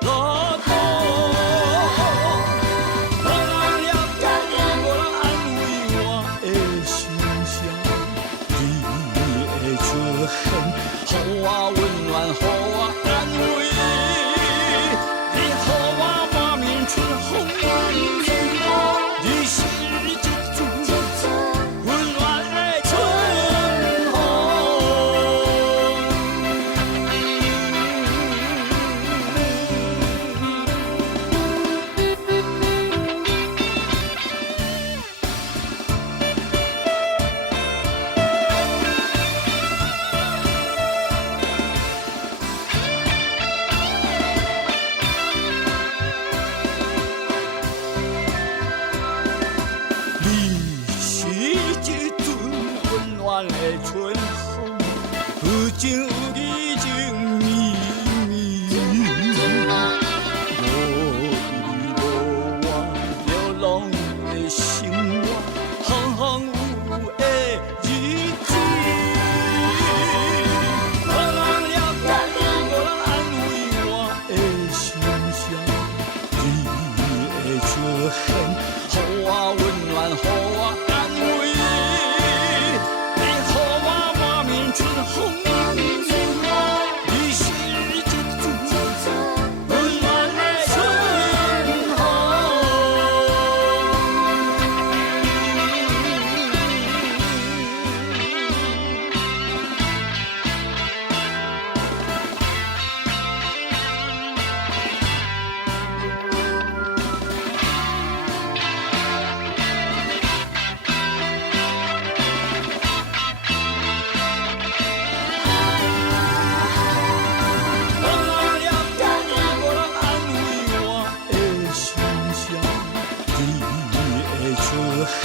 路途。无人了解，无人安慰我的心声，你的出现，予我温暖，予我安慰。你予我满面春风，你是一株温暖的春你是一阵温暖的春风，有情有义情绵绵。无依无我，流浪的生活，行行有的日子。无人了解，无人安慰我的心声，你的出现，予我温暖，予我安慰。你予我满面春风，你是一株温暖的春无人了解，无人安慰我的心声，你的出现。